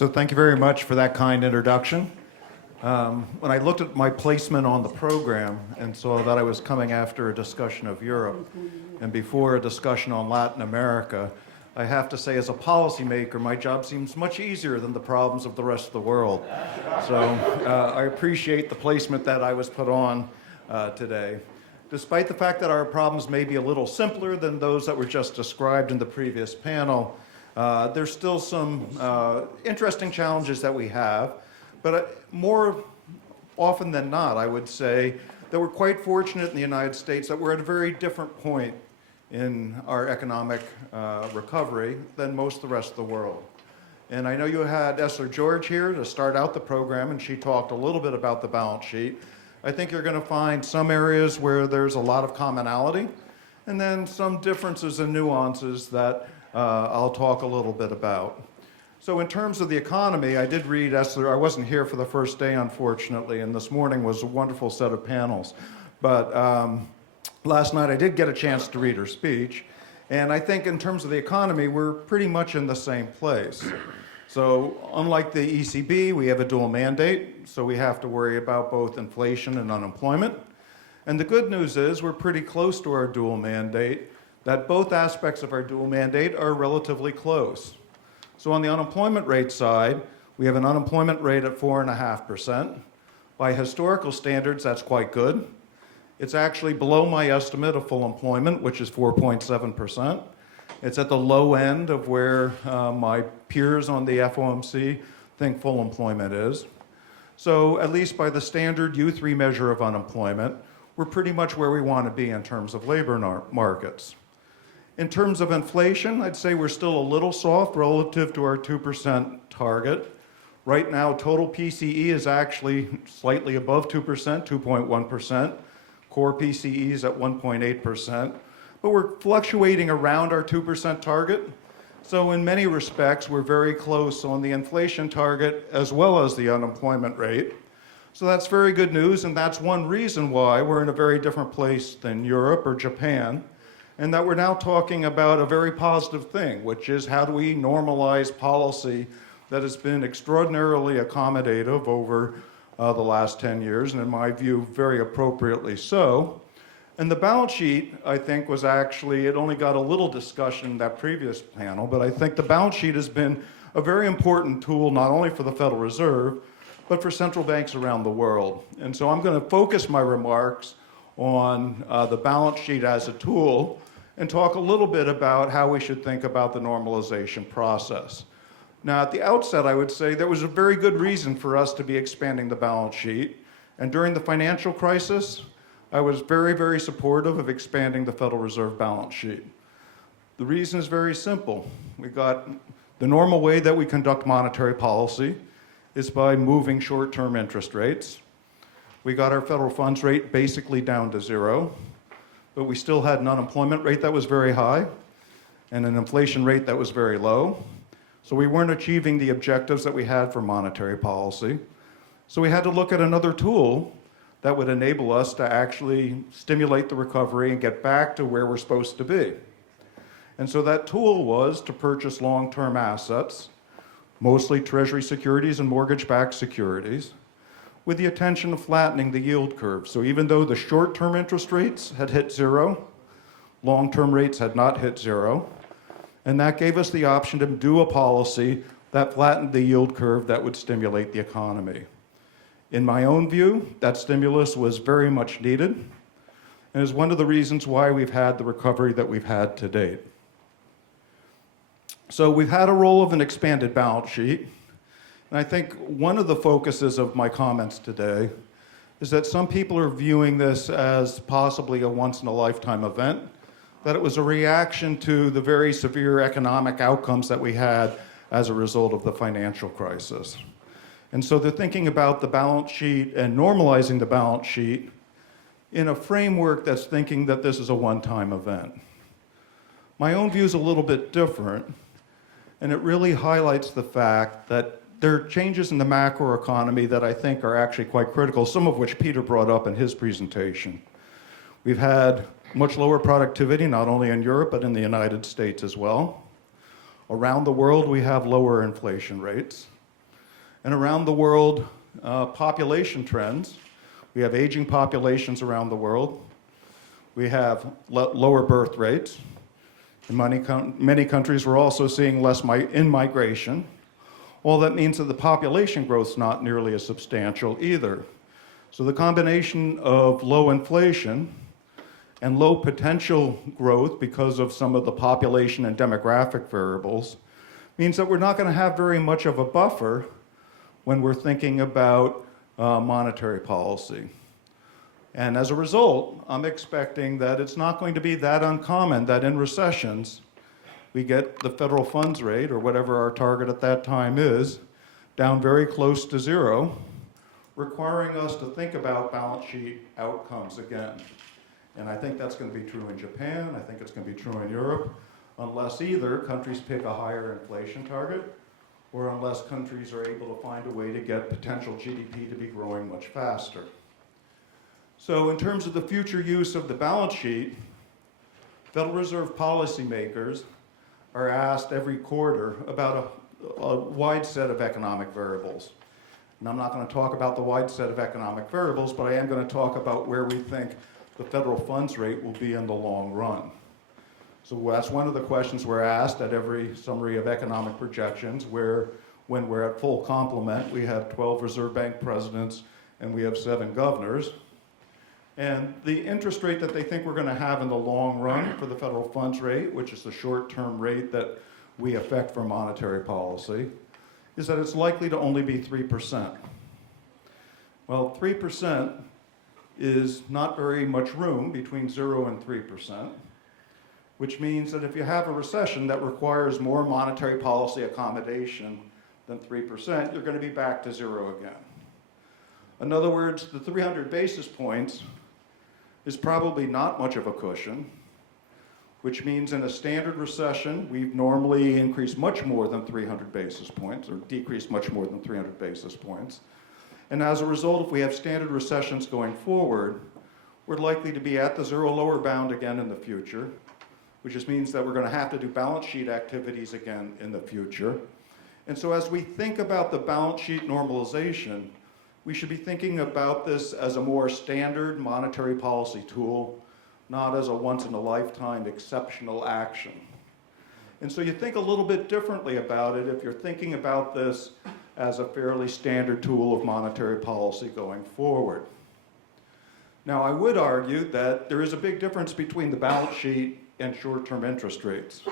So thank you very much for that kind introduction. When I looked at my placement on the program and saw that I was coming after a discussion of Europe and before a discussion on Latin America, I have to say as a policymaker, my job seems much easier than the problems of the rest of the world. So I appreciate the placement that I was put on today. Despite the fact that our problems may be a little simpler than those that were just described in the previous panel, there's still some interesting challenges that we have. But more often than not, I would say that we're quite fortunate in the United States that we're at a very different point in our economic recovery than most of the rest of the world. And I know you had Esther George here to start out the program, and she talked a little bit about the balance sheet. I think you're going to find some areas where there's a lot of commonality, and then some differences and nuances that I'll talk a little bit about. So in terms of the economy, I did read Esther. I wasn't here for the first day, unfortunately, and this morning was a wonderful set of panels. But last night I did get a chance to read her speech, and I think in terms of the economy, we're pretty much in the same place. So unlike the ECB, we have a dual mandate, so we have to worry about both inflation and unemployment. And the good news is we're pretty close to our dual mandate, that both aspects of our dual mandate are relatively close. So on the unemployment rate side, we have an unemployment rate at 4.5%. By historical standards, that's quite good. It's actually below my estimate of full employment, which is 4.7%. It's at the low end of where my peers on the FOMC think full employment is. So at least by the standard U3 measure of unemployment, we're pretty much where we want to be in terms of labor markets. In terms of inflation, I'd say we're still a little soft relative to our 2% target. Right now, total PCE is actually slightly above 2%, 2.1%. Core PCE is at 1.8%. But we're fluctuating around our 2% target. So in many respects, we're very close on the inflation target as well as the unemployment rate. So that's very good news, and that's one reason why we're in a very different place than Europe or Japan, and that we're now talking about a very positive thing, which is how do we normalize policy that has been extraordinarily accommodative over the last 10 years, and in my view, very appropriately so. And the balance sheet, I think, was actually, it only got a little discussion in that previous panel, but I think the balance sheet has been a very important tool, not only for the Federal Reserve, but for central banks around the world. And so I'm going to focus my remarks on the balance sheet as a tool and talk a little bit about how we should think about the normalization process. Now, at the outset, I would say there was a very good reason for us to be expanding the balance sheet. And during the financial crisis, I was very, very supportive of expanding the Federal Reserve balance sheet. The reason is very simple. We got the normal way that we conduct monetary policy is by moving short-term interest rates. We got our federal funds rate basically down to zero, but we still had an unemployment rate that was very high and an inflation rate that was very low. So we weren't achieving the objectives that we had for monetary policy. So we had to look at another tool that would enable us to actually stimulate the recovery and get back to where we're supposed to be. And so that tool was to purchase long-term assets, mostly Treasury securities and mortgage-backed securities, with the intention of flattening the yield curve. So even though the short-term interest rates had hit zero, long-term rates had not hit zero, and that gave us the option to do a policy that flattened the yield curve that would stimulate the economy. In my own view, that stimulus was very much needed, and is one of the reasons why we've had the recovery that we've had to date. So we've had a role of an expanded balance sheet, and I think one of the focuses of my comments today is that some people are viewing this as possibly a once-in-a-lifetime event, that it was a reaction to the very severe economic outcomes that we had as a result of the financial crisis. And so they're thinking about the balance sheet and normalizing the balance sheet in a framework that's thinking that this is a one-time event. My own view is a little bit different, and it really highlights the fact that there are changes in the macroeconomy that I think are actually quite critical, some of which Peter brought up in his presentation. We've had much lower productivity, not only in Europe, but in the United States as well. Around the world, we have lower inflation rates. And around the world, population trends. We have aging populations around the world. We have lower birth rates. In many countries, we're also seeing less in-migration. Well, that means that the population growth is not nearly as substantial either. So the combination of low inflation and low potential growth because of some of the population and demographic variables means that we're not going to have very much of a buffer when we're thinking about monetary policy. And as a result, I'm expecting that it's not going to be that uncommon that in recessions, we get the federal funds rate, or whatever our target at that time is, down very close to zero, requiring us to think about balance sheet outcomes again. And I think that's going to be true in Japan, I think it's going to be true in Europe, unless either countries pick a higher inflation target, or unless countries are able to find a way to get potential GDP to be growing much faster. So in terms of the future use of the balance sheet, Federal Reserve policymakers are asked every quarter about a wide set of economic variables. And I'm not going to talk about the wide set of economic variables, but I am going to talk about where we think the federal funds rate will be in the long run. So that's one of the questions we're asked at every summary of economic projections, where when we're at full complement, we have 12 Reserve Bank presidents and we have 7 governors. And the interest rate that they think we're going to have in the long run for the federal funds rate, which is the short-term rate that we affect for monetary policy, is that it's likely to only be 3%. Well, 3% is not very much room between 0 and 3%, which means that if you have a recession that requires more monetary policy accommodation than 3%, you're going to be back to 0 again. In other words, the 300 basis points is probably not much of a cushion, which means in a standard recession, we've normally increased much more than 300 basis points, or decreased much more than 300 basis points. And as a result, if we have standard recessions going forward, we're likely to be at the zero lower bound again in the future, which just means that we're going to have to do balance sheet activities again in the future. And so as we think about the balance sheet normalization, we should be thinking about this as a more standard monetary policy tool, not as a once-in-a-lifetime exceptional action. And so you think a little bit differently about it if you're thinking about this as a fairly standard tool of monetary policy going forward. Now, I would argue that there is a big difference between the balance sheet and short-term interest rates.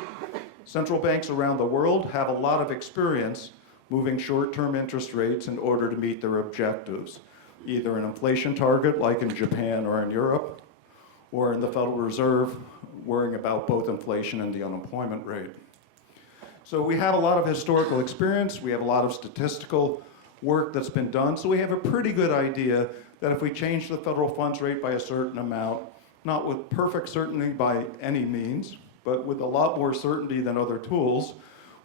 Central banks around the world have a lot of experience moving short-term interest rates in order to meet their objectives, either an inflation target like in Japan or in Europe, or in the Federal Reserve worrying about both inflation and the unemployment rate. So we have a lot of historical experience, we have a lot of statistical work that's been done, so we have a pretty good idea that if we change the federal funds rate by a certain amount, not with perfect certainty by any means, but with a lot more certainty than other tools,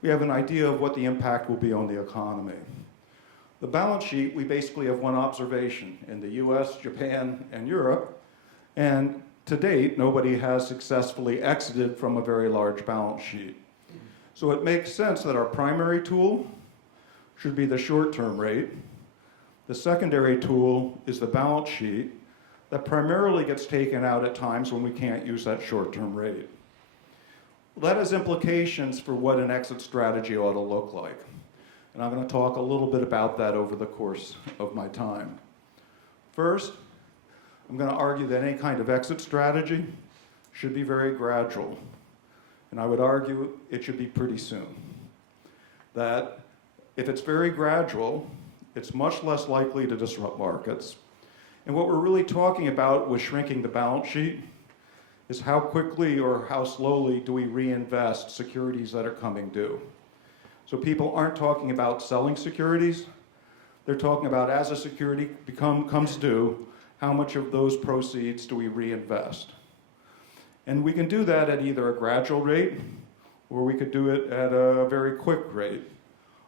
we have an idea of what the impact will be on the economy. The balance sheet, we basically have one observation in the US, Japan, and Europe, and to date, nobody has successfully exited from a very large balance sheet. So it makes sense that our primary tool should be the short-term rate. The secondary tool is the balance sheet that primarily gets taken out at times when we can't use that short-term rate. That has implications for what an exit strategy ought to look like. And I'm going to talk a little bit about that over the course of my time. First, I'm going to argue that any kind of exit strategy should be very gradual. And I would argue it should be pretty soon. That if it's very gradual, it's much less likely to disrupt markets. And what we're really talking about with shrinking the balance sheet is how quickly or how slowly do we reinvest securities that are coming due. So people aren't talking about selling securities. They're talking about as a security comes due, how much of those proceeds do we reinvest? And we can do that at either a gradual rate or we could do it at a very quick rate.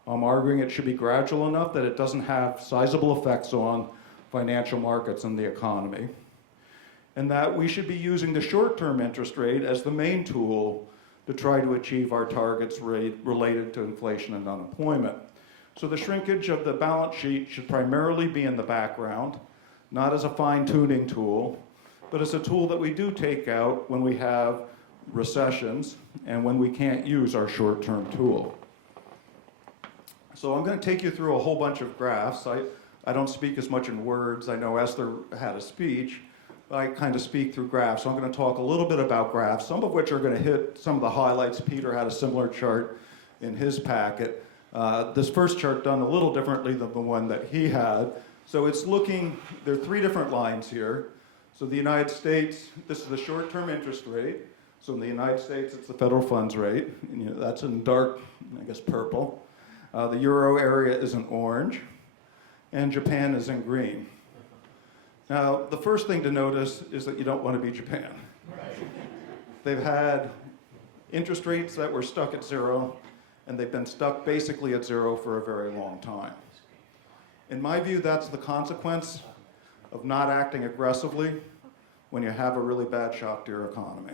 I'm arguing it should be gradual enough that it doesn't have sizable effects on financial markets and the economy. And that we should be using the short-term interest rate as the main tool to try to achieve our targets rate related to inflation and unemployment. So the shrinkage of the balance sheet should primarily be in the background, not as a fine-tuning tool, but as a tool that we do take out when we have recessions and when we can't use our short-term tool. So I'm going to take you through a whole bunch of graphs. I don't speak as much in words. I know Esther had a speech. I kind of speak through graphs. So I'm going to talk a little bit about graphs, some of which are going to hit some of the highlights. Peter had a similar chart in his packet. This first chart done a little differently than the one that he had. So it's looking, there are three different lines here. So the United States, this is the short-term interest rate. So in the United States, it's the federal funds rate. And, that's in dark, I guess, purple. The euro area is in orange. And Japan is in green. Now, the first thing to notice is that you don't want to be Japan. They've had interest rates that were stuck at zero, and they've been stuck basically at zero for a very long time. In my view, that's the consequence of not acting aggressively when you have a really bad shock to your economy.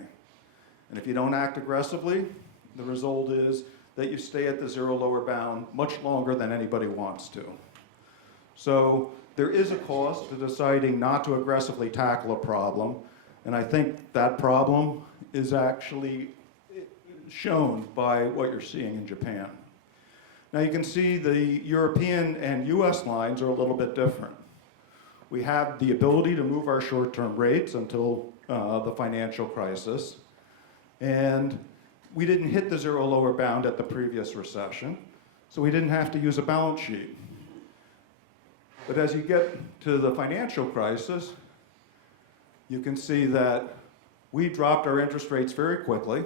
And if you don't act aggressively, the result is that you stay at the zero lower bound much longer than anybody wants to. So there is a cost to deciding not to aggressively tackle a problem, and I think that problem is actually shown by what you're seeing in Japan. Now you can see the European and US lines are a little bit different. We have the ability to move our short-term rates until the financial crisis, and we didn't hit the zero lower bound at the previous recession, so we didn't have to use a balance sheet. But as you get to the financial crisis, you can see that we dropped our interest rates very quickly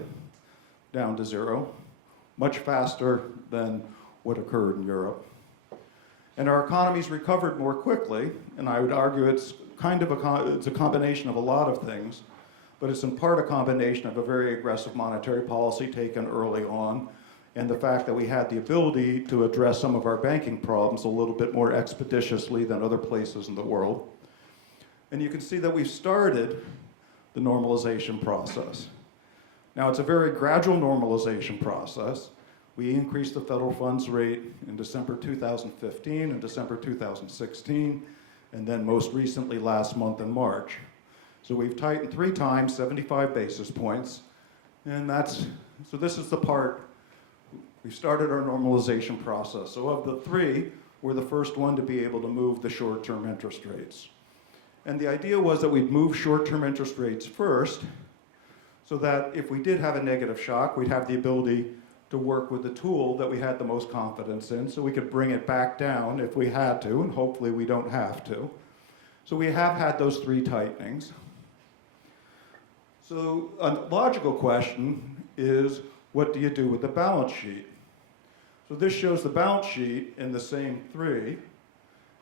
down to zero, much faster than what occurred in Europe. And our economies recovered more quickly, and I would argue it's kind of it's a combination of a lot of things, but it's in part a combination of a very aggressive monetary policy taken early on, and the fact that we had the ability to address some of our banking problems a little bit more expeditiously than other places in the world. And you can see that we've started the normalization process. Now, it's a very gradual normalization process. We increased the federal funds rate in December 2015 and December 2016, and then most recently last month in March. So we've tightened 3 times, 75 basis points, and so this is the part. We've started our normalization process. So of the 3, we're the first one to be able to move the short-term interest rates. And the idea was that we'd move short-term interest rates first, so that if we did have a negative shock, we'd have the ability to work with the tool that we had the most confidence in, so we could bring it back down if we had to, and hopefully we don't have to. So we have had those 3 tightenings. So a logical question is, what do you do with the balance sheet? So this shows the balance sheet in the same 3,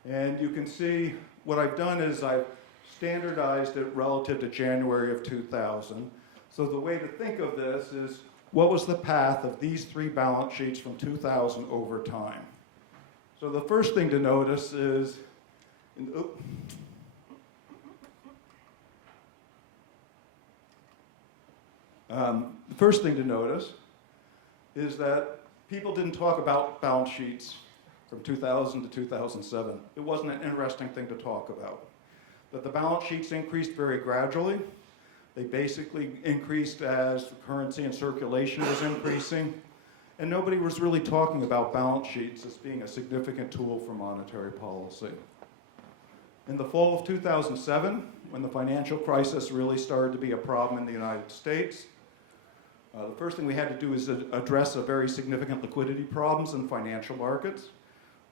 and you can see what I've done is I've standardized it relative to January of 2000. So the way to think of this is, what was the path of these 3 balance sheets from 2000 over time? So the first thing to notice is, the first thing to notice is that people didn't talk about balance sheets from 2000 to 2007. It wasn't an interesting thing to talk about. But the balance sheets increased very gradually. They basically increased as the currency and circulation was increasing. And nobody was really talking about balance sheets as being a significant tool for monetary policy. In the fall of 2007, when the financial crisis really started to be a problem in the United States, the first thing we had to do is address a very significant liquidity problems in financial markets.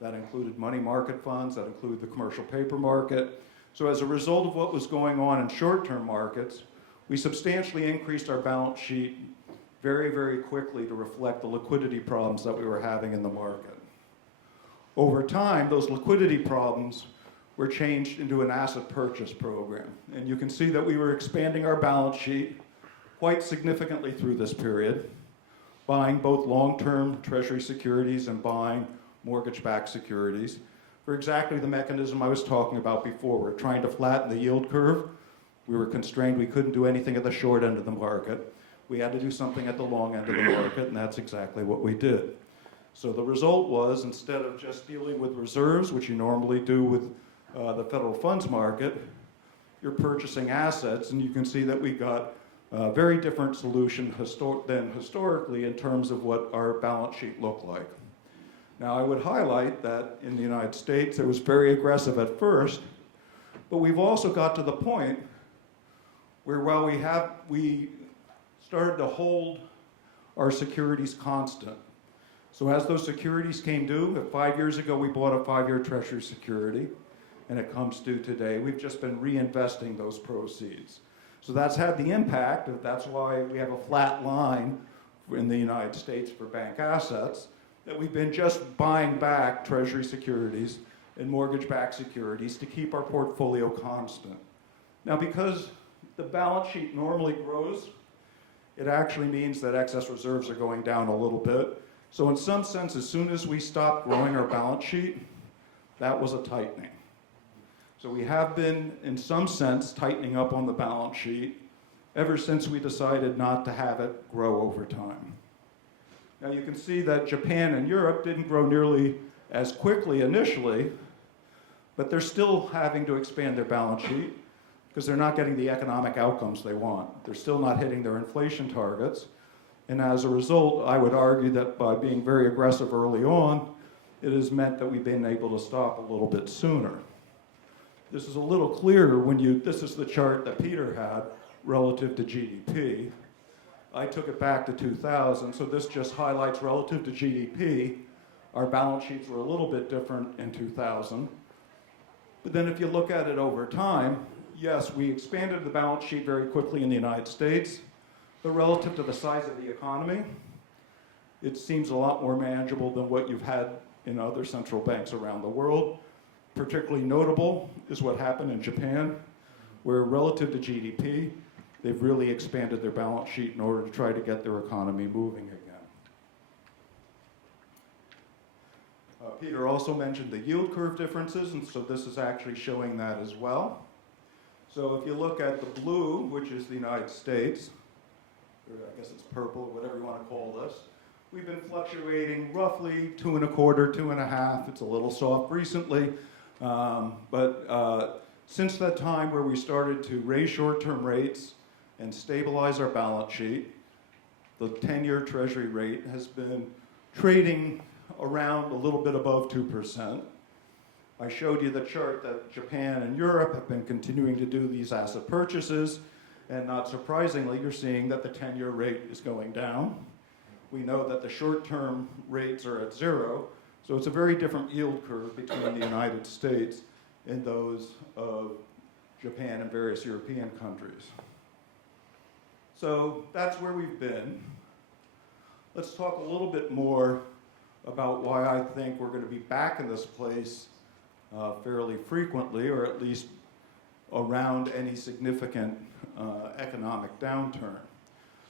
That included money market funds, that included the commercial paper market. So as a result of what was going on in short-term markets, we substantially increased our balance sheet very, very quickly to reflect the liquidity problems that we were having in the market. Over time, those liquidity problems were changed into an asset purchase program. And you can see that we were expanding our balance sheet quite significantly through this period, buying both long-term Treasury securities and buying mortgage-backed securities for exactly the mechanism I was talking about before. We're trying to flatten the yield curve. We were constrained. We couldn't do anything at the short end of the market. We had to do something at the long end of the market, and that's exactly what we did. So the result was, instead of just dealing with reserves, which you normally do with the federal funds market, you're purchasing assets, and you can see that we got a very different solution than historically in terms of what our balance sheet looked like. Now, I would highlight that in the United States, it was very aggressive at first, but we've also got to the point where while we started to hold our securities constant. So as those securities came due, 5 years ago we bought a 5-year Treasury security, and it comes due today. We've just been reinvesting those proceeds. So that's had the impact, that's why we have a flat line in the United States for bank assets, that we've been just buying back Treasury securities and mortgage-backed securities to keep our portfolio constant. Now, because the balance sheet normally grows, it actually means that excess reserves are going down a little bit. So in some sense, as soon as we stopped growing our balance sheet, that was a tightening. So we have been, in some sense, tightening up on the balance sheet ever since we decided not to have it grow over time. Now you can see that Japan and Europe didn't grow nearly as quickly initially, but they're still having to expand their balance sheet because they're not getting the economic outcomes they want. They're still not hitting their inflation targets. And as a result, I would argue that by being very aggressive early on, it has meant that we've been able to stop a little bit sooner. This is a little clearer when this is the chart that Peter had relative to GDP. I took it back to 2000, so this just highlights relative to GDP. Our balance sheets were a little bit different in 2000. But then if you look at it over time, yes, we expanded the balance sheet very quickly in the United States, but relative to the size of the economy, it seems a lot more manageable than what you've had in other central banks around the world. Particularly notable is what happened in Japan, where relative to GDP, they've really expanded their balance sheet in order to try to get their economy moving again. Peter also mentioned the yield curve differences, and so this is actually showing that as well. So if you look at the blue, which is the United States, or I guess it's purple, whatever you want to call this, we've been fluctuating roughly 2.25, 2.5. It's a little soft recently, but since that time where we started to raise short-term rates and stabilize our balance sheet, the 10-year Treasury rate has been trading around a little bit above 2%. I showed you the chart that Japan and Europe have been continuing to do these asset purchases, and not surprisingly, you're seeing that the 10-year rate is going down. We know that the short-term rates are at 0, so it's a very different yield curve between the United States and those of Japan and various European countries. So that's where we've been. Let's talk a little bit more about why I think we're going to be back in this place fairly frequently, or at least around any significant economic downturn.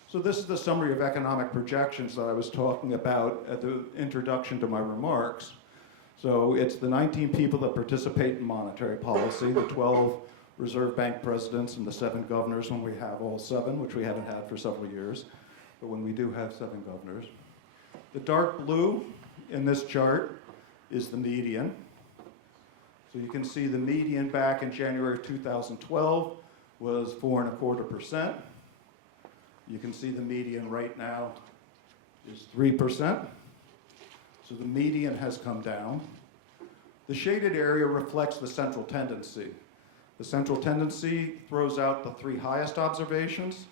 So this is the summary of economic projections that I was talking about at the introduction to my remarks. So it's the 19 people that participate in monetary policy, the 12 Reserve Bank presidents and the 7 governors when we have all 7, which we haven't had for several years, but when we do have 7 governors. The dark blue in this chart is the median. So you can see the median back in January 2012 was 4.25%. You can see the median right now is 3%. So the median has come down. The shaded area reflects the central tendency. The central tendency throws out the 3 highest observations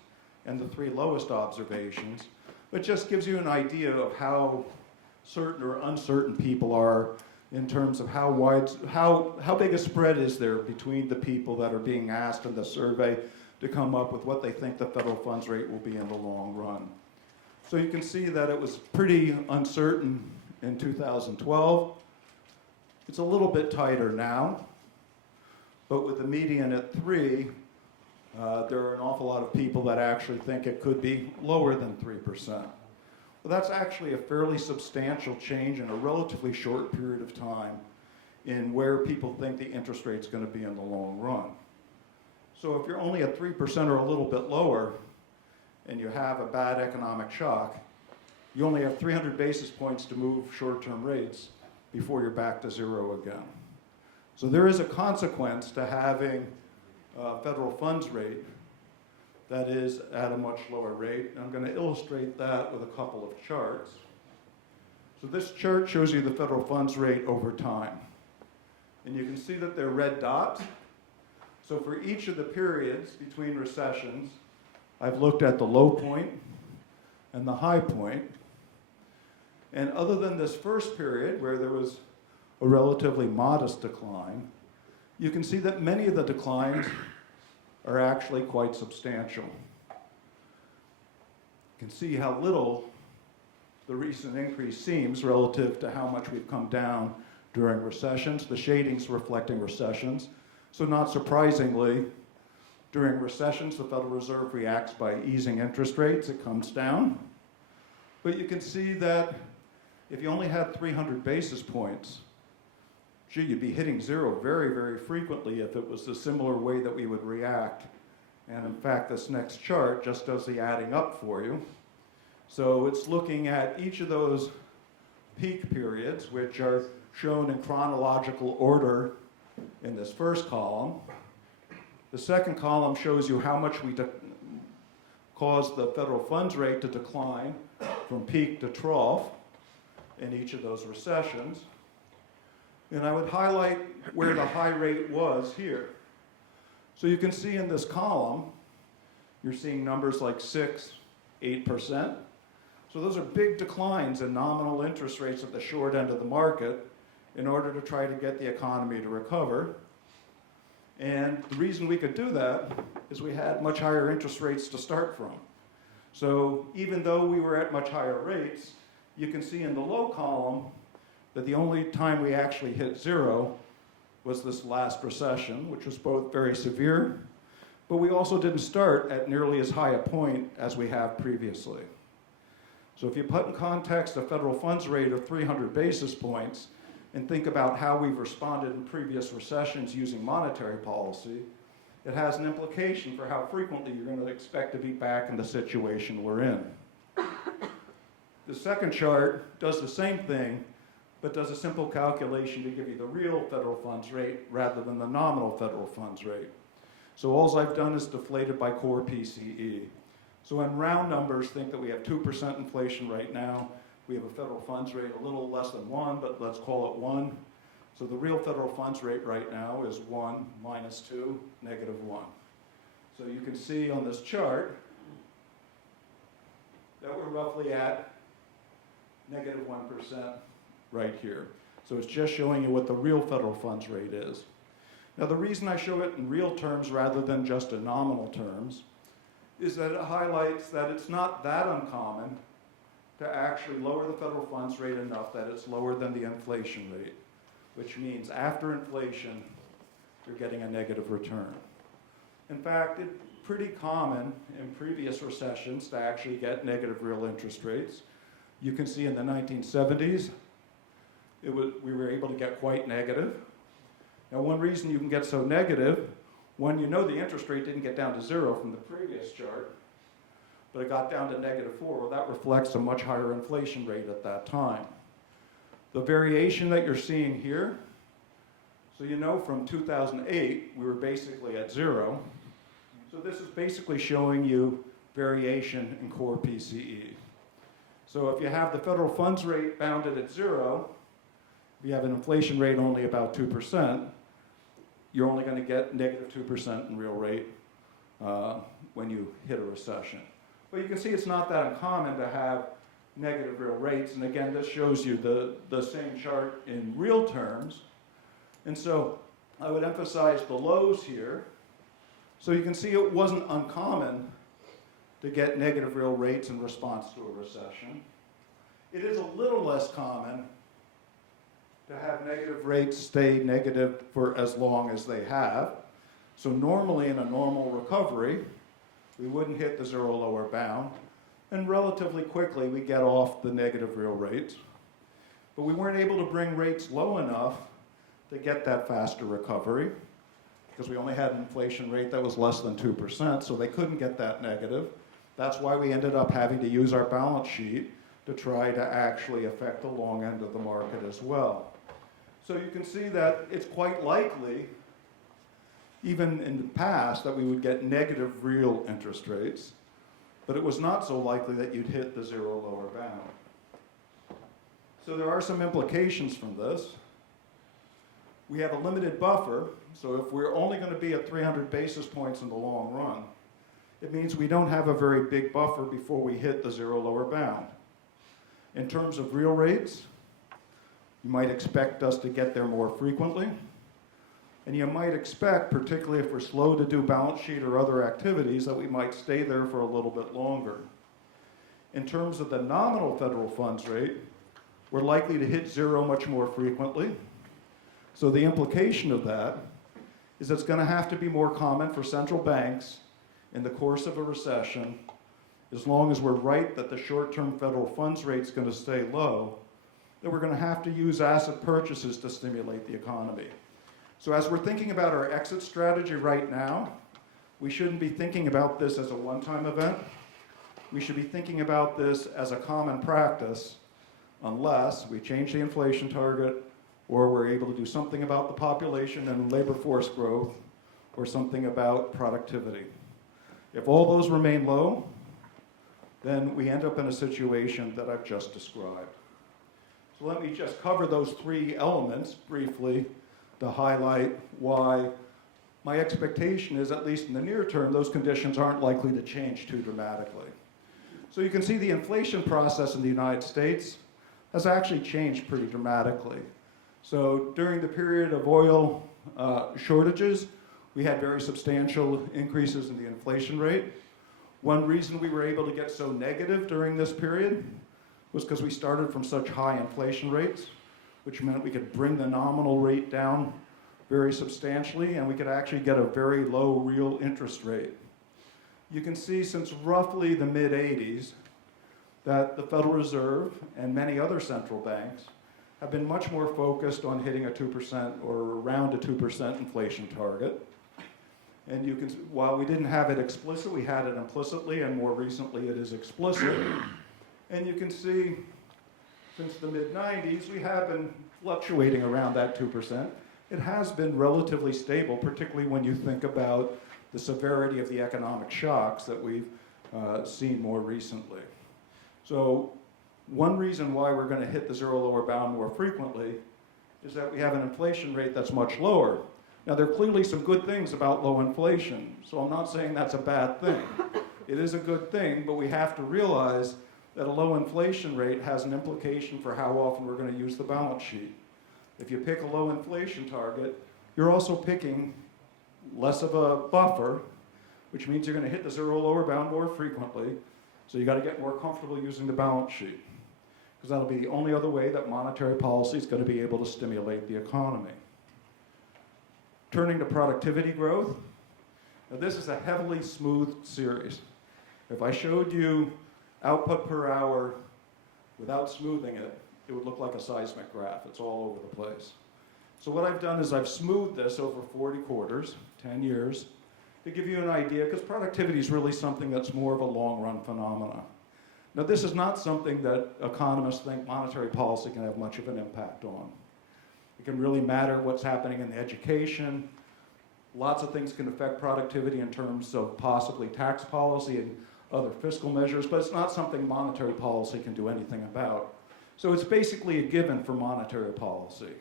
and the 3 lowest observations, but just gives you an idea of how certain or uncertain people are in terms of how big a spread is there between the people that are being asked in the survey to come up with what they think the federal funds rate will be in the long run. So you can see that it was pretty uncertain in 2012. It's a little bit tighter now, but with the median at 3, there are an awful lot of people that actually think it could be lower than 3%. Well, that's actually a fairly substantial change in a relatively short period of time in where people think the interest rate's going to be in the long run. So if you're only at 3% or a little bit lower, and you have a bad economic shock, you only have 300 basis points to move short-term rates before you're back to zero again. So there is a consequence to having a federal funds rate that is at a much lower rate. And I'm going to illustrate that with a couple of charts. So this chart shows you the federal funds rate over time. And you can see that they're red dots. So for each of the periods between recessions, I've looked at the low point and the high point. And other than this first period, where there was a relatively modest decline, you can see that many of the declines are actually quite substantial. You can see how little the recent increase seems relative to how much we've come down during recessions. The shading's reflecting recessions. So not surprisingly, during recessions, the Federal Reserve reacts by easing interest rates. It comes down. But you can see that if you only had 300 basis points, gee, you'd be hitting zero very, very frequently if it was the similar way that we would react. And in fact, this next chart just does the adding up for you. So it's looking at each of those peak periods, which are shown in chronological order in this first column. The second column shows you how much we caused the federal funds rate to decline from peak to trough in each of those recessions. And I would highlight where the high rate was here. So you can see in this column, you're seeing numbers like 6, 8%. So those are big declines in nominal interest rates at the short end of the market in order to try to get the economy to recover. And the reason we could do that is we had much higher interest rates to start from. So even though we were at much higher rates, you can see in the low column that the only time we actually hit zero was this last recession, which was both very severe, but we also didn't start at nearly as high a point as we have previously. So if you put in context a federal funds rate of 300 basis points and think about how we've responded in previous recessions using monetary policy, it has an implication for how frequently you're going to expect to be back in the situation we're in. The second chart does the same thing, but does a simple calculation to give you the real federal funds rate rather than the nominal federal funds rate. So all I've done is deflated by core PCE. So in round numbers, think that we have 2% inflation right now. We have a federal funds rate a little less than 1, but let's call it 1. So the real federal funds rate right now is 1 minus 2, negative 1. So you can see on this chart that we're roughly at negative 1% right here. So it's just showing you what the real federal funds rate is. Now the reason I show it in real terms rather than just in nominal terms is that it highlights that it's not that uncommon to actually lower the federal funds rate enough that it's lower than the inflation rate, which means after inflation, you're getting a negative return. In fact, it's pretty common in previous recessions to actually get negative real interest rates. You can see in the 1970s, we were able to get quite negative. Now, one reason you can get so negative, when you know the interest rate didn't get down to zero from the previous chart, but it got down to negative 4, well, that reflects a much higher inflation rate at that time. The variation that you're seeing here, so you know from 2008, we were basically at zero. So this is basically showing you variation in core PCE. So if you have the federal funds rate bounded at zero, if you have an inflation rate only about 2%, you're only going to get negative 2% in real rate when you hit a recession. But you can see it's not that uncommon to have negative real rates. And again, this shows you the same chart in real terms. And so I would emphasize the lows here. So you can see it wasn't uncommon to get negative real rates in response to a recession. It is a little less common to have negative rates stay negative for as long as they have. So normally in a normal recovery, we wouldn't hit the zero lower bound, and relatively quickly we get off the negative real rates. But we weren't able to bring rates low enough to get that faster recovery, because we only had an inflation rate that was less than 2%, so they couldn't get that negative. That's why we ended up having to use our balance sheet to try to actually affect the long end of the market as well. So you can see that it's quite likely, even in the past, that we would get negative real interest rates, but it was not so likely that you'd hit the zero lower bound. So there are some implications from this. We have a limited buffer, so if we're only going to be at 300 basis points in the long run, it means we don't have a very big buffer before we hit the zero lower bound. In terms of real rates, you might expect us to get there more frequently, and you might expect, particularly if we're slow to do balance sheet or other activities, that we might stay there for a little bit longer. In terms of the nominal federal funds rate, we're likely to hit zero much more frequently. So the implication of that is it's going to have to be more common for central banks in the course of a recession, as long as we're right that the short-term federal funds rate is going to stay low, that we're going to have to use asset purchases to stimulate the economy. So as we're thinking about our exit strategy right now, we shouldn't be thinking about this as a one-time event. We should be thinking about this as a common practice, unless we change the inflation target, or we're able to do something about the population and labor force growth, or something about productivity. If all those remain low, then we end up in a situation that I've just described. So let me just cover those three elements briefly to highlight why my expectation is, at least in the near term, those conditions aren't likely to change too dramatically. So you can see the inflation process in the United States has actually changed pretty dramatically. So during the period of oil shortages, we had very substantial increases in the inflation rate. One reason we were able to get so negative during this period was because we started from such high inflation rates, which meant we could bring the nominal rate down very substantially, and we could actually get a very low real interest rate. You can see since roughly the mid-'80s that the Federal Reserve and many other central banks have been much more focused on hitting a 2% or around a 2% inflation target. And you can, while we didn't have it explicit, we had it implicitly, and more recently it is explicit. And you can see since the mid-'90s, we have been fluctuating around that 2%. It has been relatively stable, particularly when you think about the severity of the economic shocks that we've seen more recently. So one reason why we're going to hit the zero lower bound more frequently is that we have an inflation rate that's much lower. Now, there are clearly some good things about low inflation, so I'm not saying that's a bad thing. It is a good thing, but we have to realize that a low inflation rate has an implication for how often we're going to use the balance sheet. If you pick a low inflation target, you're also picking less of a buffer, which means you're going to hit the zero lower bound more frequently, so you got to get more comfortable using the balance sheet, because that'll be the only other way that monetary policy is going to be able to stimulate the economy. Turning to productivity growth, now this is a heavily smoothed series. If I showed you output per hour without smoothing it, it would look like a seismic graph. It's all over the place. So what I've done is I've smoothed this over 40 quarters, 10 years, to give you an idea, because productivity is really something that's more of a long-run phenomenon. Now, this is not something that economists think monetary policy can have much of an impact on. It can really matter what's happening in the education. Lots of things can affect productivity in terms of possibly tax policy and other fiscal measures, but it's not something monetary policy can do anything about. So it's basically a given for monetary policy.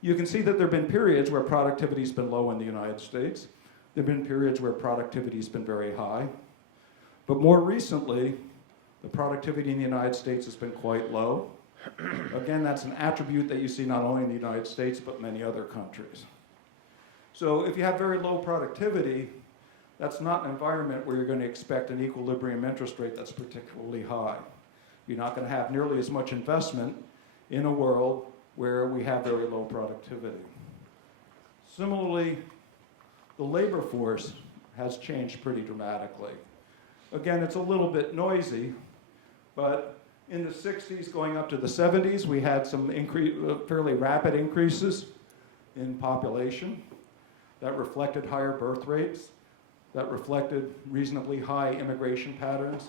You can see that there have been periods where productivity's been low in the United States. There have been periods where productivity's been very high. But more recently, the productivity in the United States has been quite low. Again, that's an attribute that you see not only in the United States, but many other countries. So if you have very low productivity, that's not an environment where you're going to expect an equilibrium interest rate that's particularly high. You're not going to have nearly as much investment in a world where we have very low productivity. Similarly, the labor force has changed pretty dramatically. Again, it's a little bit noisy, but in the 60s going up to the 70s, we had some fairly rapid increases in population that reflected higher birth rates, that reflected reasonably high immigration patterns,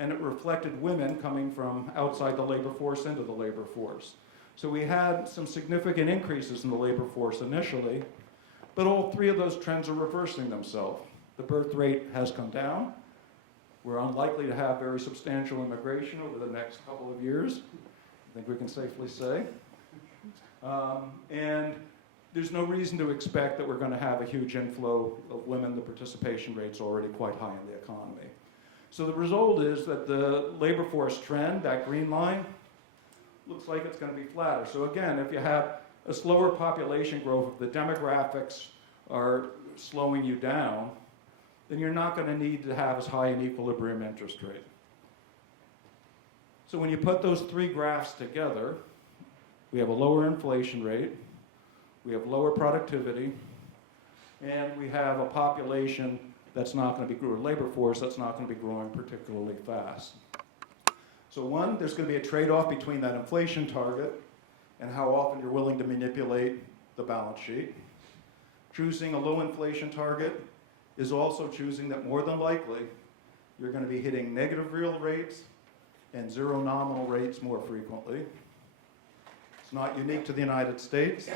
and it reflected women coming from outside the labor force into the labor force. So we had some significant increases in the labor force initially, but all three of those trends are reversing themselves. The birth rate has come down. We're unlikely to have very substantial immigration over the next couple of years, I think we can safely say. And there's no reason to expect that we're going to have a huge inflow of women. The participation rate's already quite high in the economy. So the result is that the labor force trend, that green line, looks like it's going to be flatter. So again, if you have a slower population growth, if the demographics are slowing you down, then you're not going to need to have as high an equilibrium interest rate. So when you put those three graphs together, we have a lower inflation rate, we have lower productivity, and we have a population that's not going to be growing, labor force that's not going to be growing particularly fast. So one, there's going to be a trade-off between that inflation target and how often you're willing to manipulate the balance sheet. Choosing a low inflation target is also choosing that more than likely you're going to be hitting negative real rates and zero nominal rates more frequently. It's not unique to the United States.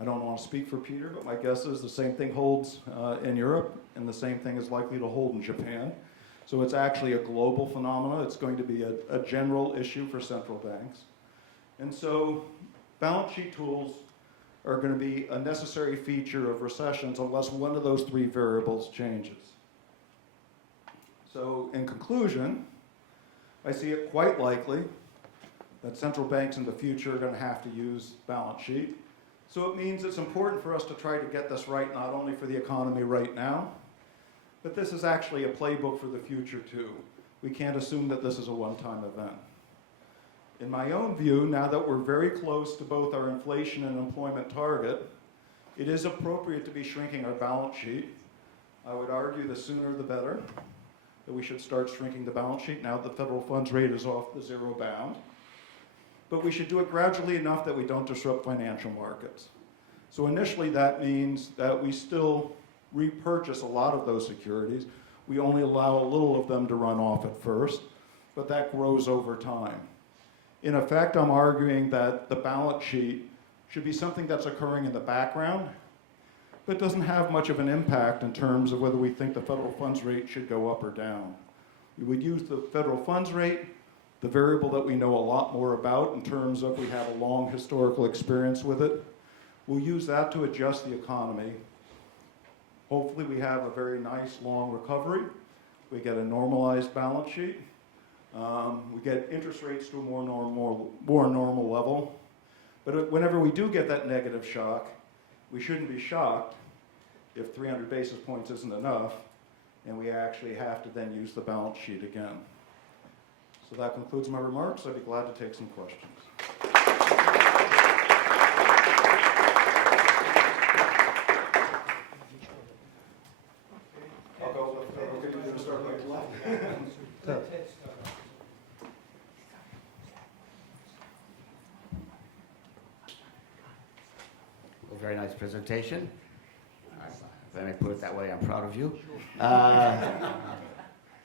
I don't want to speak for Peter, but my guess is the same thing holds in Europe, and the same thing is likely to hold in Japan. So it's actually a global phenomenon. It's going to be a general issue for central banks. And so balance sheet tools are going to be a necessary feature of recessions unless one of those three variables changes. So in conclusion, I see it quite likely that central banks in the future are going to have to use balance sheet. So it means it's important for us to try to get this right, not only for the economy right now, but this is actually a playbook for the future too. We can't assume that this is a one-time event. In my own view, now that we're very close to both our inflation and employment target, it is appropriate to be shrinking our balance sheet. I would argue the sooner the better, that we should start shrinking the balance sheet now that the federal funds rate is off the zero bound. But we should do it gradually enough that we don't disrupt financial markets. So initially that means that we still repurchase a lot of those securities. We only allow a little of them to run off at first, but that grows over time. In effect, I'm arguing that the balance sheet should be something that's occurring in the background, but doesn't have much of an impact in terms of whether we think the federal funds rate should go up or down. We would use the federal funds rate, the variable that we know a lot more about in terms of we have a long historical experience with it. We'll use that to adjust the economy. Hopefully we have a very nice long recovery. We get a normalized balance sheet. We get interest rates to a more normal level. But whenever we do get that negative shock, we shouldn't be shocked if 300 basis points isn't enough, and we actually have to then use the balance sheet again. So that concludes my remarks. I'd be glad to take some questions. I'll go with, okay, you're going to start with left. Well, very nice presentation. If I may put it that way, I'm proud of you. I'm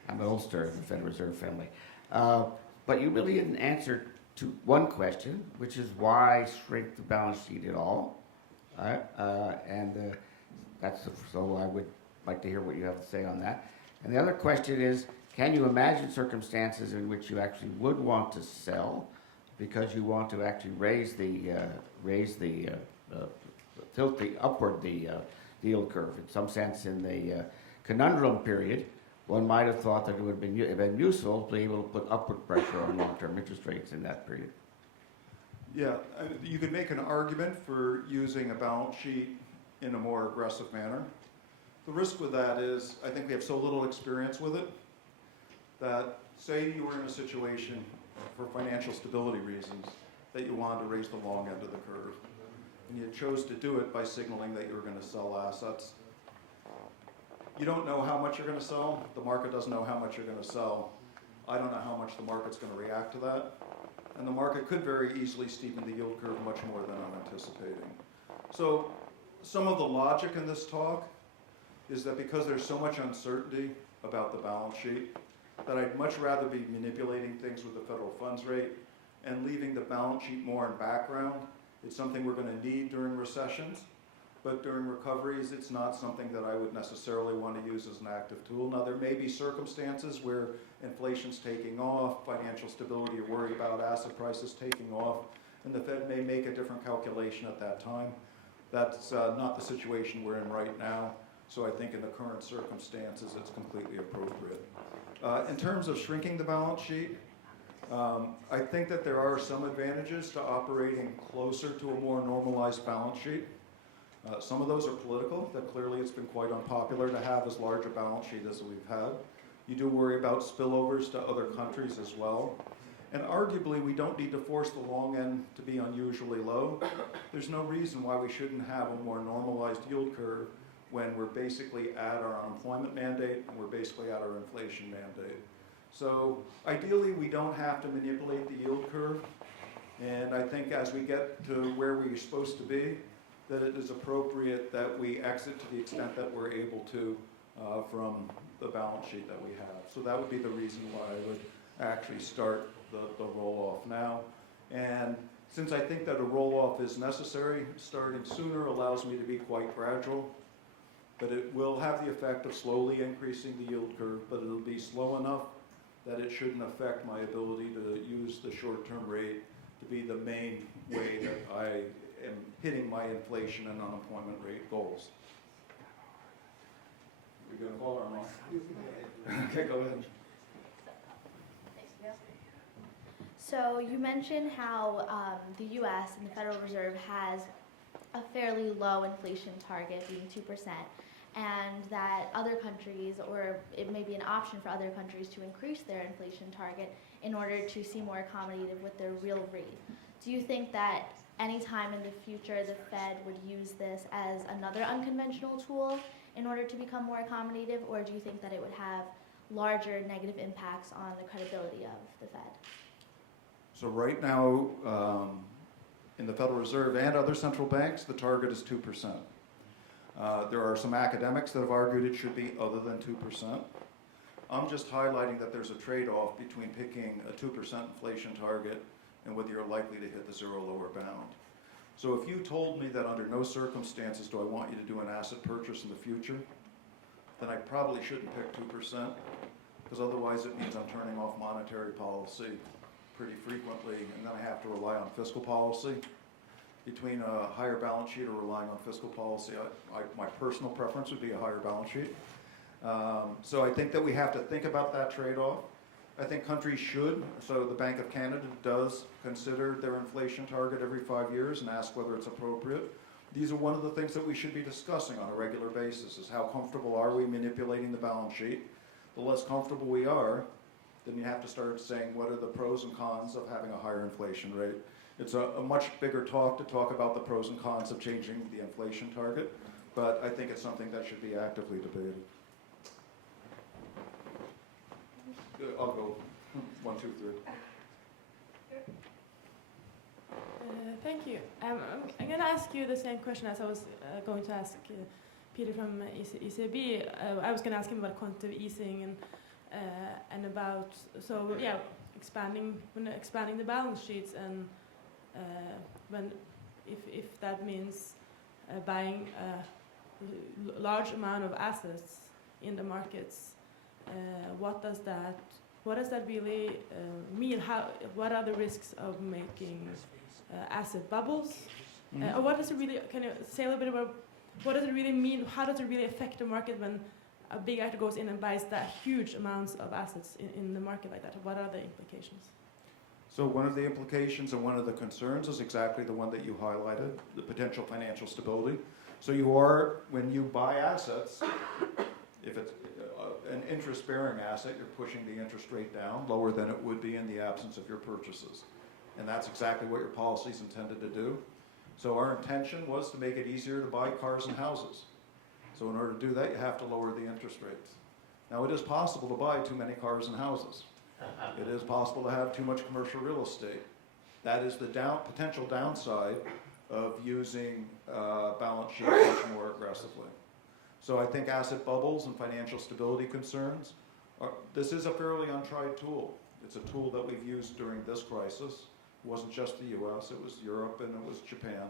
an Ulster in the Federal Reserve family. But you really didn't answer to one question, which is why shrink the balance sheet at all? So I would like to hear what you have to say on that. And the other question is, can you imagine circumstances in which you actually would want to sell because you want to actually tilt upward the yield curve? In some sense, in the conundrum period, one might have thought that it would have been useful to be able to put upward pressure on long-term interest rates in that period. Yeah, you could make an argument for using a balance sheet in a more aggressive manner. The risk with that is, I think we have so little experience with it, that say you were in a situation for financial stability reasons that you wanted to raise the long end of the curve, and you chose to do it by signaling that you were going to sell assets. You don't know how much you're going to sell. The market doesn't know how much you're going to sell. I don't know how much the market's going to react to that. And the market could very easily steepen the yield curve much more than I'm anticipating. So some of the logic in this talk is that because there's so much uncertainty about the balance sheet, that I'd much rather be manipulating things with the federal funds rate and leaving the balance sheet more in background. It's something we're going to need during recessions, but during recoveries, it's not something that I would necessarily want to use as an active tool. Now, there may be circumstances where inflation's taking off, financial stability, you're worried about asset prices taking off, and the Fed may make a different calculation at that time. That's not the situation we're in right now, so I think in the current circumstances, it's completely appropriate. In terms of shrinking the balance sheet, I think that there are some advantages to operating closer to a more normalized balance sheet. Some of those are political, that clearly it's been quite unpopular to have as large a balance sheet as we've had. You do worry about spillovers to other countries as well. And arguably, we don't need to force the long end to be unusually low. There's no reason why we shouldn't have a more normalized yield curve when we're basically at our unemployment mandate and we're basically at our inflation mandate. So ideally, we don't have to manipulate the yield curve. And I think as we get to where we're supposed to be, that it is appropriate that we exit to the extent that we're able to from the balance sheet that we have. So that would be the reason why I would actually start the roll-off now. And since I think that a roll-off is necessary, starting sooner allows me to be quite gradual. But it will have the effect of slowly increasing the yield curve, but it'll be slow enough that it shouldn't affect my ability to use the short-term rate to be the main way that I am hitting my inflation and unemployment rate goals. Are we going to call our mom? Okay, go ahead. So you mentioned how the U.S. and the Federal Reserve has a fairly low inflation target, being 2%, and that other countries, or it may be an option for other countries to increase their inflation target in order to seem more accommodative with their real rate. Do you think that any time in the future the Fed would use this as another unconventional tool in order to become more accommodative, or do you think that it would have larger negative impacts on the credibility of the Fed? So right now, in the Federal Reserve and other central banks, the target is 2%. There are some academics that have argued it should be other than 2%. I'm just highlighting that there's a trade-off between picking a 2% inflation target and whether you're likely to hit the zero lower bound. So if you told me that under no circumstances do I want you to do an asset purchase in the future, then I probably shouldn't pick 2%, because otherwise it means I'm turning off monetary policy pretty frequently, and then I have to rely on fiscal policy. Between a higher balance sheet or relying on fiscal policy, my personal preference would be a higher balance sheet. So I think that we have to think about that trade-off. I think countries should. So the Bank of Canada does consider their inflation target every 5 years and ask whether it's appropriate. These are one of the things that we should be discussing on a regular basis, is how comfortable are we manipulating the balance sheet. The less comfortable we are, then you have to start saying what are the pros and cons of having a higher inflation rate. It's a much bigger talk to talk about the pros and cons of changing the inflation target, but I think it's something that should be actively debated. I'll go 1, 2, 3. Thank you. I'm going to ask you the same question as I was going to ask Peter from ECB. I was going to ask him about quantitative easing and about expanding the balance sheets, and if that means buying a large amount of assets in the markets. What does that really mean? What are the risks of making asset bubbles? Or what does it really? Can you say a little bit about what does it really mean? How does it really affect the market when a big actor goes in and buys that huge amounts of assets in the market like that? What are the implications? So one of the implications and one of the concerns is exactly the one that you highlighted, the potential financial stability. So when you buy assets, if it's an interest-bearing asset, you're pushing the interest rate down lower than it would be in the absence of your purchases. And that's exactly what your policy is intended to do. So our intention was to make it easier to buy cars and houses. So in order to do that, you have to lower the interest rates. Now, it is possible to buy too many cars and houses. It is possible to have too much commercial real estate. That is the potential downside of using balance sheet much more aggressively. So I think asset bubbles and financial stability concerns This is a fairly untried tool. It's a tool that we've used during this crisis. It wasn't just the US, it was Europe and it was Japan.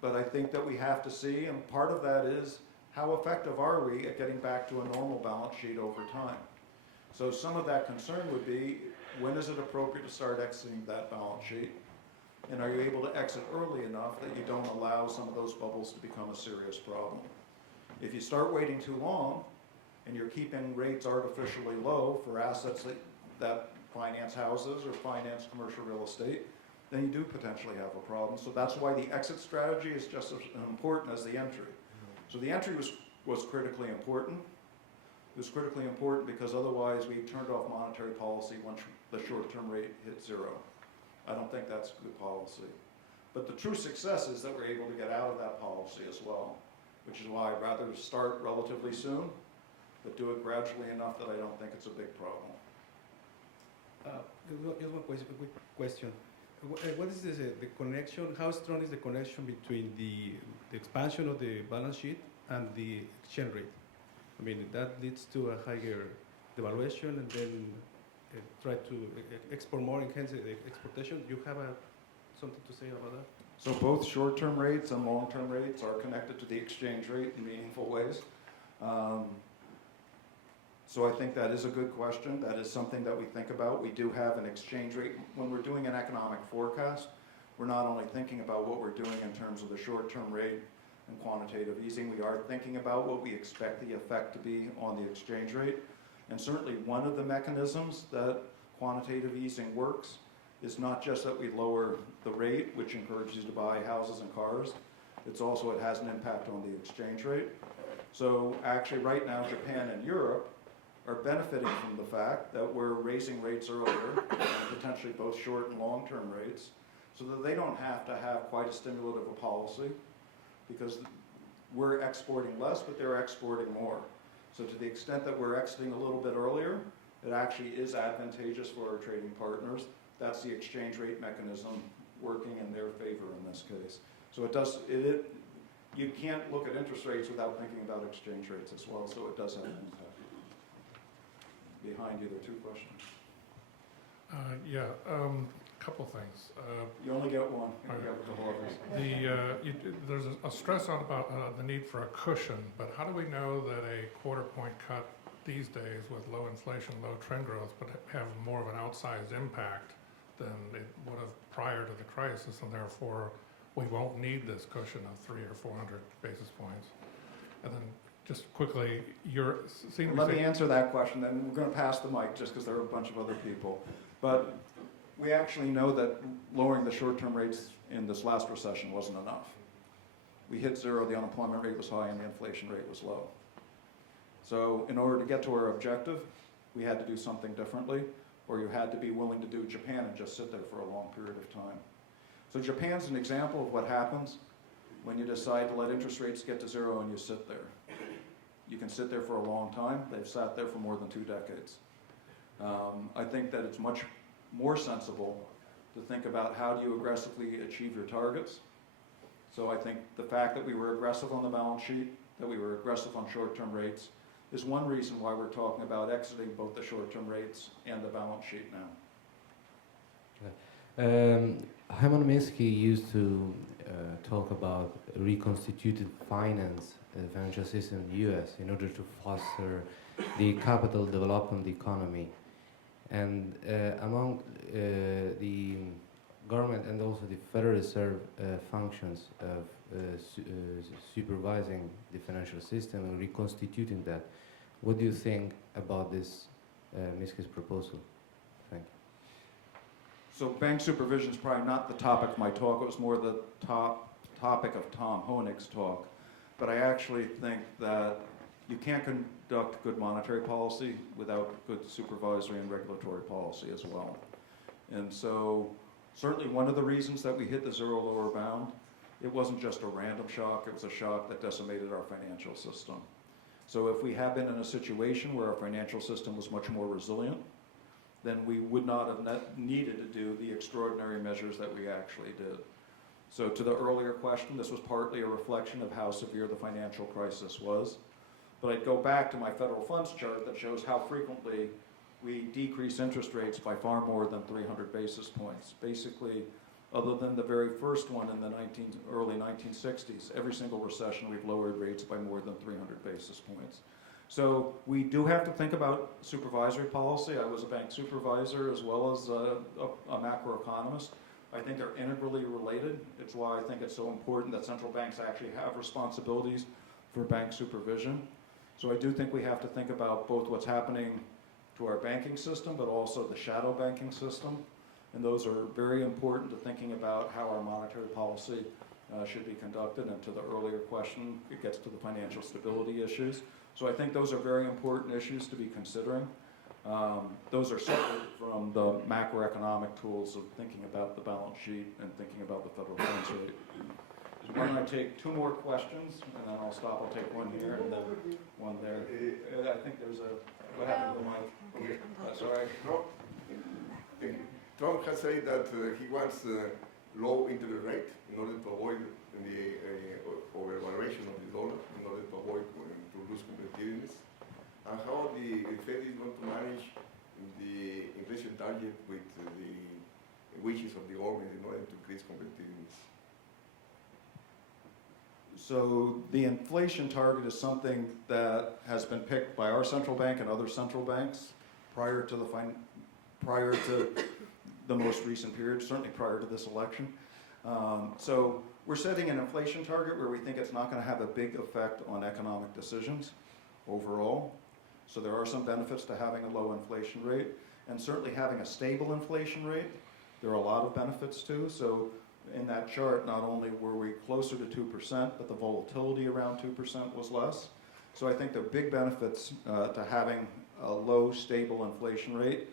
But I think that we have to see, and part of that is how effective are we at getting back to a normal balance sheet over time? So some of that concern would be, when is it appropriate to start exiting that balance sheet? And are you able to exit early enough that you don't allow some of those bubbles to become a serious problem? If you start waiting too long and you're keeping rates artificially low for assets that finance houses or finance commercial real estate, then you do potentially have a problem. So that's why the exit strategy is just as important as the entry. So the entry was critically important. It was critically important because otherwise we turned off monetary policy once the short-term rate hit zero. I don't think that's good policy. But the true success is that we're able to get out of that policy as well, which is why I'd rather start relatively soon, but do it gradually enough that I don't think it's a big problem. Just one question, a quick question. What is the connection, how strong is the connection between the expansion of the balance sheet and the exchange rate? I mean, that leads to a higher devaluation and then try to export more, enhance the exportation. Do you have something to say about that? So both short-term rates and long-term rates are connected to the exchange rate in meaningful ways. So I think that is a good question. That is something that we think about. We do have an exchange rate. When we're doing an economic forecast, we're not only thinking about what we're doing in terms of the short-term rate and quantitative easing, we are thinking about what we expect the effect to be on the exchange rate. And certainly one of the mechanisms that quantitative easing works is not just that we lower the rate, which encourages you to buy houses and cars. It's also, it has an impact on the exchange rate. So actually right now, Japan and Europe are benefiting from the fact that we're raising rates earlier, potentially both short and long-term rates, so that they don't have to have quite a stimulative a policy, because we're exporting less, but they're exporting more. So to the extent that we're exiting a little bit earlier, it actually is advantageous for our trading partners. That's the exchange rate mechanism working in their favor in this case. So it does, you can't look at interest rates without thinking about exchange rates as well, so it does have an impact. Behind you, there are two questions. Couple things. You only get one. You have a couple others. There's a stress on about the need for a cushion, but how do we know that a quarter-point cut these days with low inflation, low trend growth, would have more of an outsized impact than it would have prior to the crisis, and therefore we won't need this cushion of 300 or 400 basis points? And then just quickly, let me answer that question, then we're going to pass the mic just because there are a bunch of other people. But we actually know that lowering the short-term rates in this last recession wasn't enough. We hit zero, the unemployment rate was high, and the inflation rate was low. So in order to get to our objective, we had to do something differently, or you had to be willing to do Japan and just sit there for a long period of time. So Japan's an example of what happens when you decide to let interest rates get to zero and you sit there. You can sit there for a long time. They've sat there for more than 2 decades. I think that it's much more sensible to think about how do you aggressively achieve your targets. So I think the fact that we were aggressive on the balance sheet, that we were aggressive on short-term rates, is one reason why we're talking about exiting both the short-term rates and the balance sheet now. Hyman Minsky used to talk about reconstituted financial system in the U.S. in order to foster the capital development economy. And among the government and also the Federal Reserve functions of supervising the financial system and reconstituting that, what do you think about this Minsky's proposal? Thank you. So bank supervision is probably not the topic of my talk. It was more the topic of Tom Honig's talk. But I actually think that you can't conduct good monetary policy without good supervisory and regulatory policy as well. And so certainly one of the reasons that we hit the zero lower bound, it wasn't just a random shock, it was a shock that decimated our financial system. So if we had been in a situation where our financial system was much more resilient, then we would not have needed to do the extraordinary measures that we actually did. So to the earlier question, this was partly a reflection of how severe the financial crisis was. But I'd go back to my federal funds chart that shows how frequently we decrease interest rates by far more than 300 basis points. Basically, other than the very first one in the early 1960s, every single recession we've lowered rates by more than 300 basis points. So we do have to think about supervisory policy. I was a bank supervisor as well as a macroeconomist. I think they're integrally related. It's why I think it's so important that central banks actually have responsibilities for bank supervision. So I do think we have to think about both what's happening to our banking system, but also the shadow banking system. And those are very important to thinking about how our monetary policy should be conducted. And to the earlier question, it gets to the financial stability issues. So I think those are very important issues to be considering. Those are separate from the macroeconomic tools of thinking about the balance sheet and thinking about the federal funds rate. So why don't I take two more questions, and then I'll stop. I'll take one here and then one there. I think there's a, what happened to the mic? That's all right. No. Trump has said that he wants low interest rate in order to avoid the overvaluation of the dollar, in order to avoid to lose competitiveness. And how the Fed is going to manage the inflation target with the wishes of the government in order to increase competitiveness. So the inflation target is something that has been picked by our central bank and other central banks prior to the most recent period, certainly prior to this election. So we're setting an inflation target where we think it's not going to have a big effect on economic decisions overall. So there are some benefits to having a low inflation rate, and certainly having a stable inflation rate, there are a lot of benefits too. So in that chart, not only were we closer to 2%, but the volatility around 2% was less. So I think there are big benefits to having a low, stable inflation rate.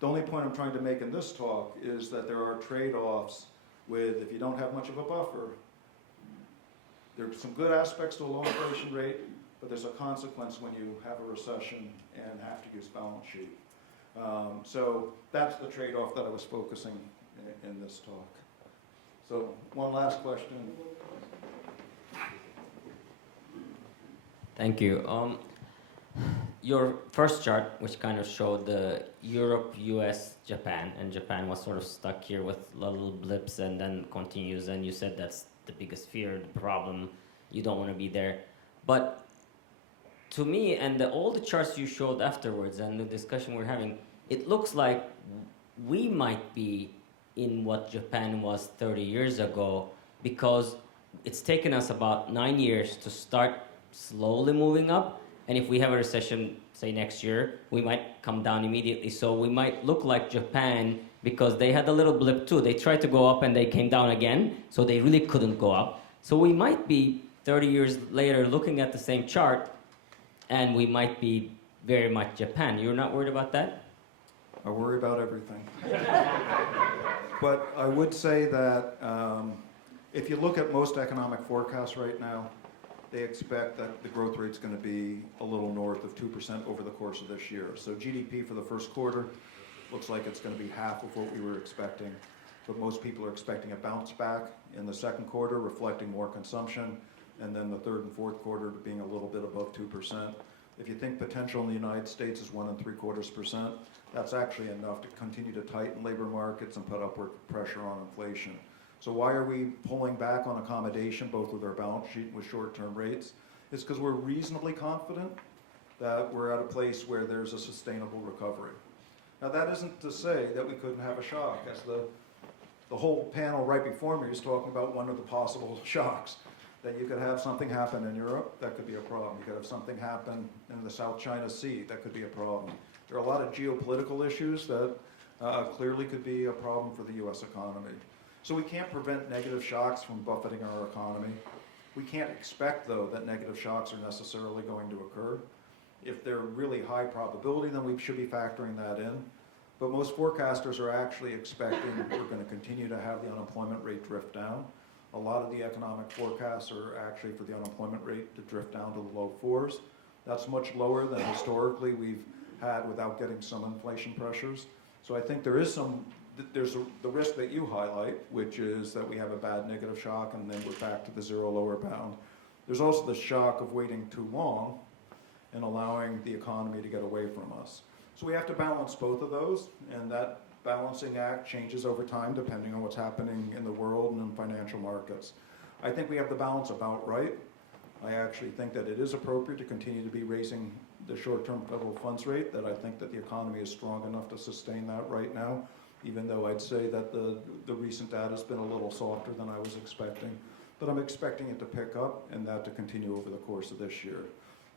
The only point I'm trying to make in this talk is that there are trade-offs with, if you don't have much of a buffer, there's some good aspects to a low inflation rate, but there's a consequence when you have a recession and have to use balance sheet. So that's the trade-off that I was focusing in this talk. So one last question. Thank you. Your first chart, which kind of showed the Europe, US, Japan, and Japan was sort of stuck here with little blips and then continues, and you said that's the biggest fear, the problem, you don't want to be there. But to me, and all the charts you showed afterwards and the discussion we're having, it looks like we might be in what Japan was 30 years ago, because it's taken us about 9 years to start slowly moving up. And if we have a recession, say next year, we might come down immediately. So we might look like Japan because they had a little blip too. They tried to go up and they came down again, so they really couldn't go up. So we might be 30 years later looking at the same chart, and we might be very much Japan. You're not worried about that? I worry about everything. But I would say that if you look at most economic forecasts right now, they expect that the growth rate's going to be a little north of 2% over the course of this year. So GDP for the first quarter looks like it's going to be half of what we were expecting. But most people are expecting a bounce back in the second quarter, reflecting more consumption, and then the third and fourth quarter being a little bit above 2%. If you think potential in the United States is 1.75%, that's actually enough to continue to tighten labor markets and put upward pressure on inflation. So why are we pulling back on accommodation, both with our balance sheet and with short-term rates? It's because we're reasonably confident that we're at a place where there's a sustainable recovery. Now that isn't to say that we couldn't have a shock, as the whole panel right before me is talking about one of the possible shocks. That you could have something happen in Europe, that could be a problem. You could have something happen in the South China Sea, that could be a problem. There are a lot of geopolitical issues that clearly could be a problem for the US economy. So we can't prevent negative shocks from buffeting our economy. We can't expect, though, that negative shocks are necessarily going to occur. If they're really high probability, then we should be factoring that in. But most forecasters are actually expecting we're going to continue to have the unemployment rate drift down. A lot of the economic forecasts are actually for the unemployment rate to drift down to the low 4s. That's much lower than historically we've had without getting some inflation pressures. So I think there is there's the risk that you highlight, which is that we have a bad negative shock and then we're back to the zero lower bound. There's also the shock of waiting too long and allowing the economy to get away from us. So we have to balance both of those, and that balancing act changes over time depending on what's happening in the world and in financial markets. I think we have the balance about right. I actually think that it is appropriate to continue to be raising the short-term federal funds rate, that I think that the economy is strong enough to sustain that right now, even though I'd say that the recent data has been a little softer than I was expecting. But I'm expecting it to pick up and that to continue over the course of this year.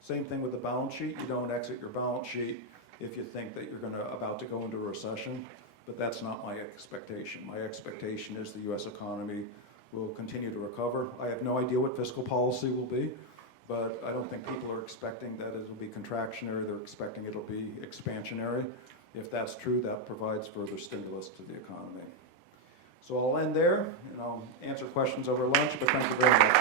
Same thing with the balance sheet. You don't exit your balance sheet if you think that you're about to go into a recession, but that's not my expectation. My expectation is the U.S. economy will continue to recover. I have no idea what fiscal policy will be, but I don't think people are expecting that it'll be contractionary. They're expecting it'll be expansionary. If that's true, that provides further stimulus to the economy. So I'll end there, and I'll answer questions over lunch, but thank you very much.